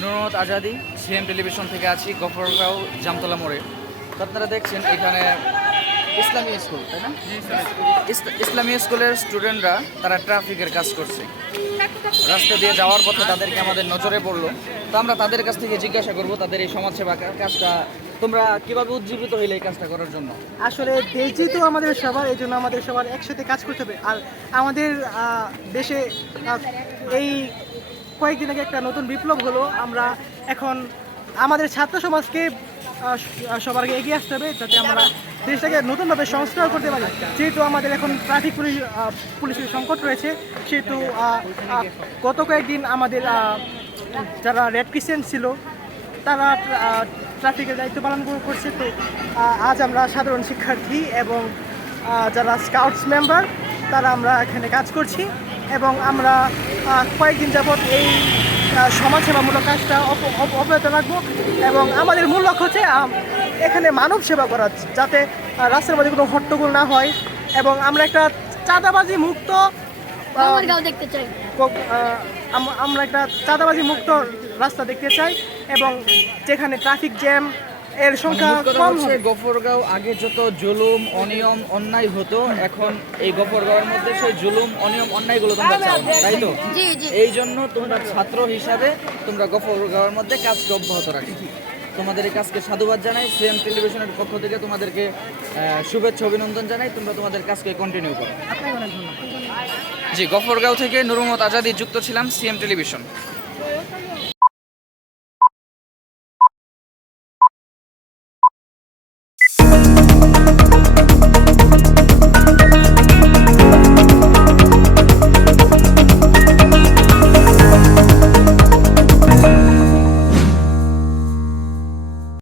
নুরমত Azadi CM television থেকে আছি গফরগাঁও জামতলা মোড়ে। তো আপনারা দেখছেন এখানে ইসলামী স্কুল তাই না? ইসলামী স্কুলের স্টুডেন্টরা তারা ট্রাফিকের কাজ করছে। রাস্তা দিয়ে যাওয়ার পথে তাদেরকে আমাদের নজরে পড়ল। তো আমরা তাদের কাছ থেকে জিজ্ঞাসা করব তাদের এই সমাজসেবা কাজটা তোমরা কীভাবে উজ্জীবিত হইলে এই কাজটা করার জন্য? আসলে দেশ যেহেতু আমাদের সবার, এই জন্য আমাদের সবার একসাথে কাজ করতে হবে। আর আমাদের দেশে এই কয়েকদিন আগে একটা নতুন বিপ্লব হলো। আমরা এখন আমাদের ছাত্র সমাজকে সবার আগে এগিয়ে আসতে হবে যাতে আমরা দেশটাকে নতুনভাবে সংস্কার করতে পারি। যেহেতু আমাদের এখন ট্রাফিক পুলিশ পুলিশের সংকট রয়েছে, সেহেতু গত কয়েকদিন আমাদের যারা রেড ক্রিসেন্ট ছিল, তারা ট্রাফিকের দায়িত্ব পালন কর- করছে তো আজ আমরা সাধারণ শিক্ষার্থী এবং যারা স্কাউটস মেম্বার তারা আমরা এখানে কাজ করছি এবং আমরা কয়েকদিন যাবৎ এই সমাজসেবামূলক কাজটা অব্যাহত রাখব এবং আমাদের মূল লক্ষ্য হচ্ছে এখানে মানব সেবা করা যাতে রাস্তার মধ্যে কোনো হট্টগোল না হয় এবং আমরা একটা চাঁদাবাজি মুক্ত দেখতে চাই। আমরা একটা চাঁদাবাজি মুক্ত রাস্তা দেখতে চাই। এবং যেখানে ট্রাফিক জ্যাম এর সংখ্যা কম হচ্ছে গফরগাঁও আগে যত জুলুম অনিয়ম অন্যায় হতো এখন এই গফরগাঁওয়ের মধ্যে সেই জুলুম অনিয়ম অন্যায়গুলো তোমরা চাও না, তাই তো? জি জি। এই জন্য তোমরা ছাত্র হিসাবে তোমরা গফরগাঁওয়ের মধ্যে কাজকে অব্যাহত রাখো। তোমাদের এই কাজকে সাধুবাদ জানাই সিএম টেলিভিশনের পক্ষ থেকে তোমাদেরকে শুভেচ্ছা অভিনন্দন জানাই তোমরা তোমাদের কাজকে কন্টিনিউ করো। আপনাকে অনেক ধন্যবাদ। জি গফরগাঁও থেকে নুরুমত আজাদি যুক্ত ছিলাম সিএম টেলিভিশন।